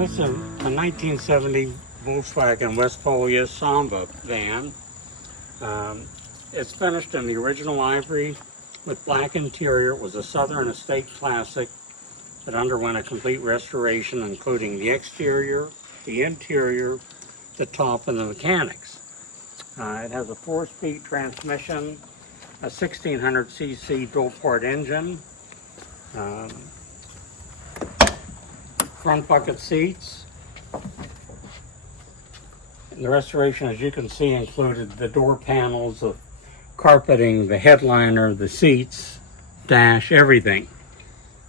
this is a 1970 Volkswagen Westfalia Samba van. It's finished in the original ivory with black interior. It was a Southern Estate Classic that underwent a complete restoration, including the exterior, the interior, the top, and the mechanics. It has a 4-speed transmission, a 1600cc dual-port engine, front bucket seats. And the restoration, as you can see, included the door panels, the carpeting, the headliner, the seats, dash, everything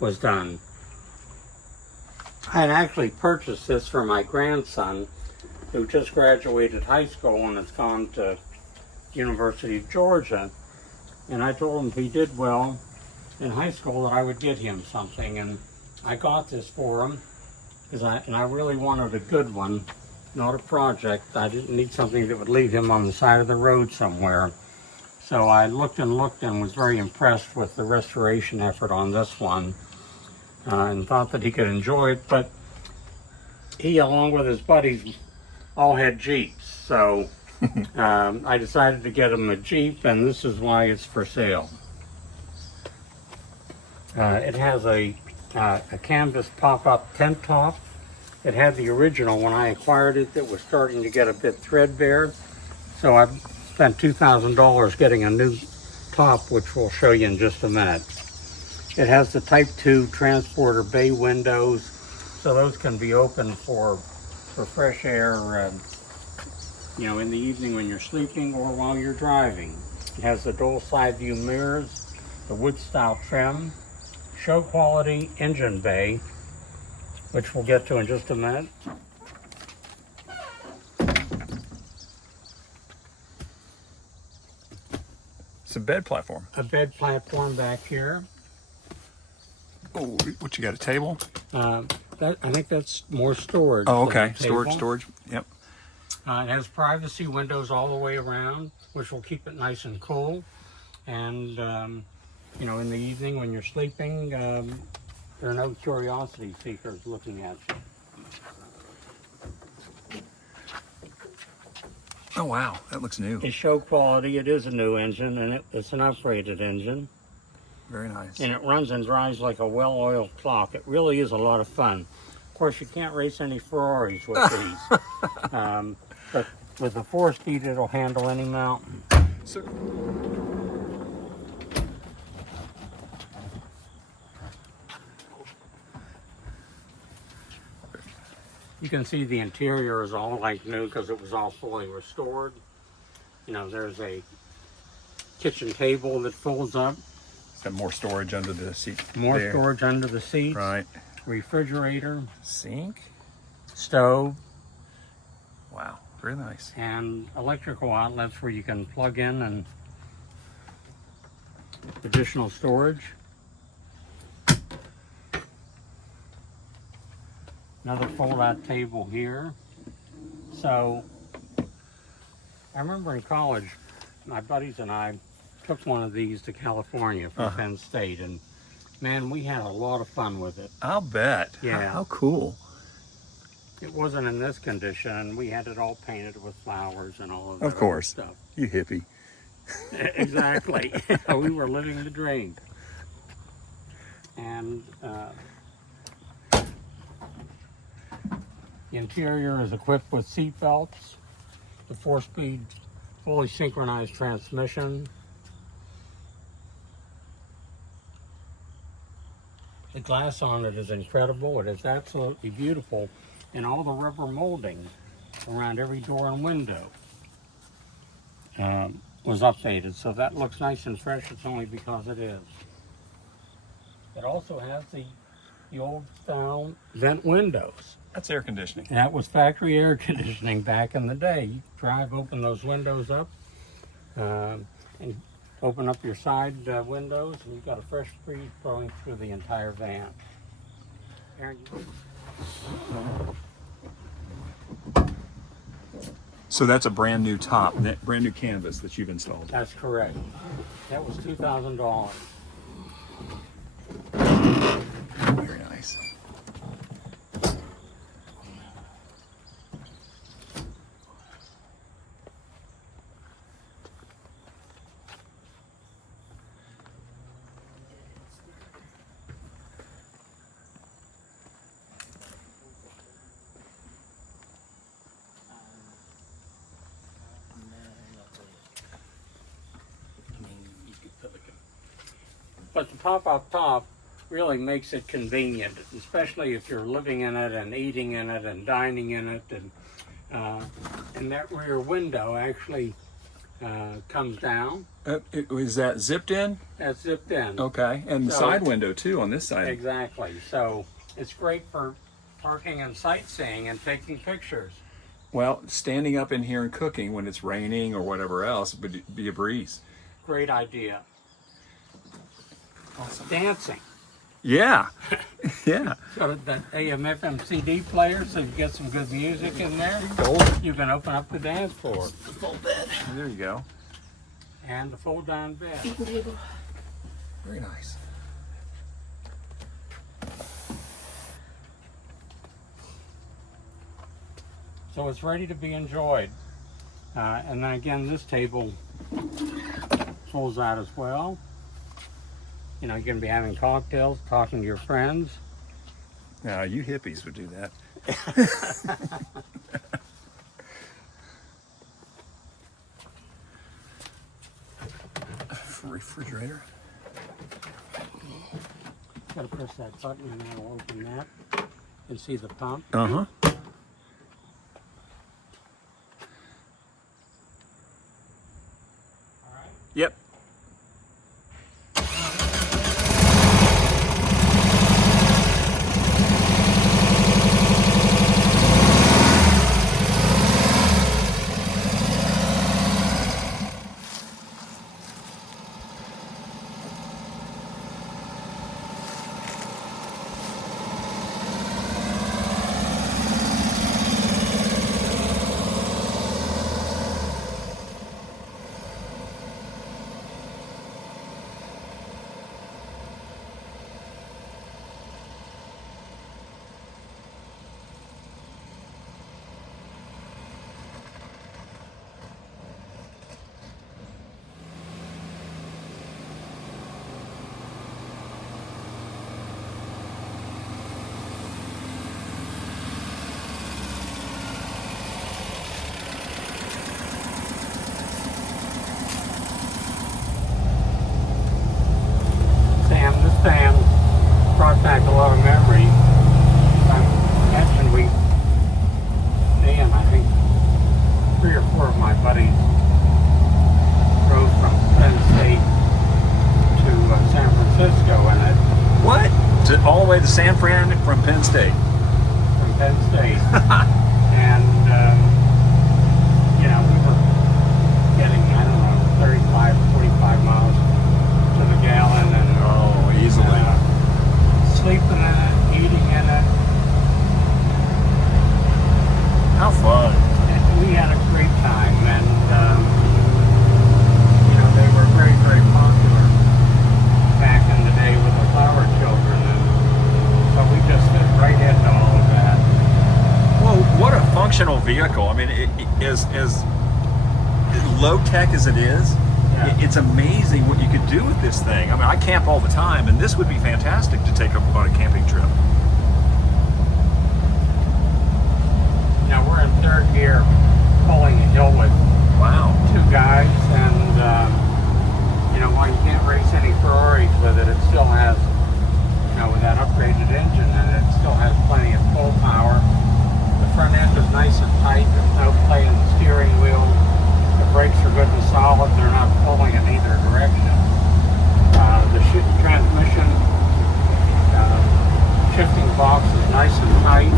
was done. I had actually purchased this for my grandson, who just graduated high school and has gone to University of Georgia. And I told him if he did well in high school that I would get him something. And I got this for him because I really wanted a good one, not a project. I didn't need something that would leave him on the side of the road somewhere. So I looked and was very impressed with the restoration effort on this one, and thought that he could enjoy it. But he, along with his buddies, all had Jeeps. So I decided to get him a Jeep, and this is why it's for sale. It has a canvas pop-up tent top. It had the original when I acquired it that was starting to get a bit threadbare. So I spent $2,000 getting a new top, which we'll show you in just a minute. It has the Type 2 transporter bay windows, so those can be open for fresh air, in the evening when you're sleeping or while you're driving. It has the dual side view mirrors, the wood style trim, show quality engine bay, which we'll get to in just a minute. It's a bed platform. A bed platform back here. Oh, what you got, a table? I think that's more storage. Oh, okay. Storage. Yep. It has privacy windows all the way around, which will keep it nice and cool. And, in the evening when you're sleeping, there are no curiosity seekers looking at you. Oh, wow. That looks new. It's show quality. It is a new engine, and it's an upgraded engine. Very nice. And it runs and drives like a well-oiled clock. It really is a lot of fun. Of course, you can't race any Ferraris with these. But with the 4-speed, it'll handle any mountain. So, you can see the interior is all like new because it was all fully restored. There's a kitchen table that folds up. got more storage under the seat. More there. storage under the seats. Right. Refrigerator. Sink. Stove. Wow. Very nice. And electrical outlets where you can plug in and additional storage. Another fold-out table here. So, I remember in college, my buddies and I took one of these to California from Penn State, and man, we had a lot of fun with it. I'll bet. Yeah. How cool. It wasn't in this condition, and we had it all painted with flowers and all of that Of course. stuff. You hippie. Exactly. We were living the dream. And the interior is equipped with seat belts, the 4-speed fully synchronized transmission. The glass on it is incredible. It is absolutely beautiful. And all the rubber molding around every door and window was updated. So that looks nice and fresh. It's only because it is. It also has the old style vent windows. That's air conditioning. That was factory air conditioning back in the day. You open those windows up, and open up your side windows, and you've got a fresh breeze flowing through the entire van. Aaron, So that's a brand new top, that brand new canvas that you've installed. that's correct. That was $2,000. Very nice. But the pop up top really makes it convenient, especially if you're living in it and eating in it and dining in it. And that rear window actually comes down. Is that zipped in? That's zipped in. Okay, and the So- side window too on this side. Exactly. So it's great for parking and sightseeing and taking pictures. Well, standing up in here and cooking when it's raining or whatever else would be a breeze. Great idea. Awesome. Dancing. Yeah, yeah. Got that AM/FM CD player, so you get some good music in there. You can open up the dance floor. Full bed. There you go. And the fold-down bed. Very nice. So it's ready to be enjoyed. And then again, this table folds out as well. You know, you're going to be having cocktails, talking to your friends. Now, you hippies would do that. Refrigerator. Got to press that button and that'll open that. And see the pump. Uh-huh. All right. Yep. This fan brought back a lot of memories. I mentioned me and I think 3 or 4 of my buddies drove from Penn State to San Francisco in it. What? All the way to San Fran from Penn State. From Penn State. And, you know, we were getting, I don't know, 35, 45 miles to the gallon. And easily. Sleeping in it, eating in it. How fun. And we had a great time, and you know, they were very, very popular back in the day with the flower children, and so we just fit right into all of that. Well, what a functional vehicle. I mean, it is as low tech as it is. Yeah. It's amazing what you could do with this thing. I mean, I camp all the time, and this would be fantastic to take up on a camping trip. Now we're in 3rd gear, pulling a hill with Wow. 2 guys, and you know, while you can't race any Ferraris with it, it still has, you know, with that upgraded engine in it, it still has plenty of pull power. The front end is nice and tight. There's no play in the steering wheel. The brakes are good and solid. They're not pulling in either direction. The transmission shifting box is nice and tight,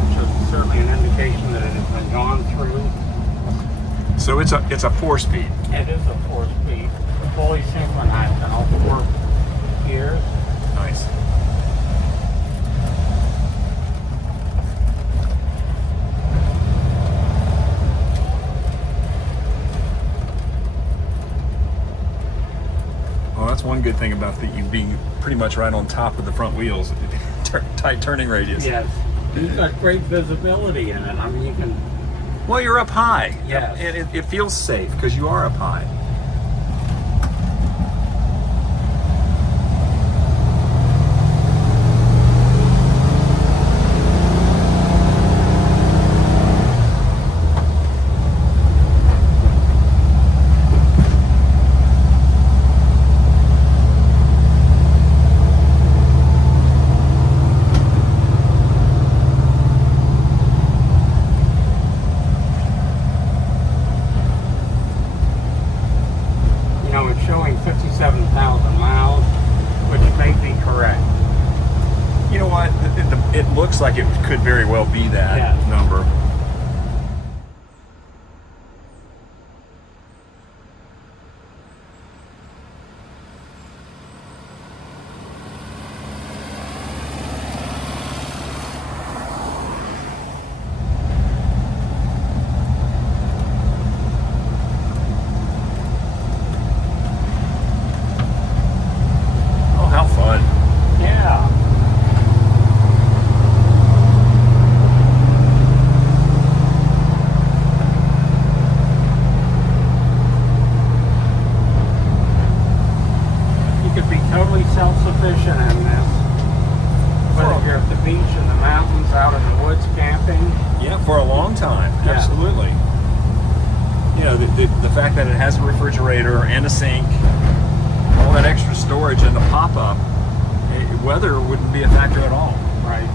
which is certainly an indication that it has been gone through. So it's a 4-speed. It is a 4-speed, fully synchronized in all 4 gears. Nice. Well, that's one good thing about you being pretty much right on top of the front wheels. Tight turning radius. Yes. You've got great visibility in it. I mean, you can... Well, you're up high. Yes. And it feels safe because you are up high. it looks like it could very well be that Yeah. number. Oh, how fun. Yeah. You could be totally self-sufficient in this. Whether you're at the beach, in the mountains, out in the woods camping. Yeah, for a long time. Yeah. Absolutely. You know, the fact that it has a refrigerator and a sink, all that extra storage and the pop-up, weather wouldn't be a factor at all. Right.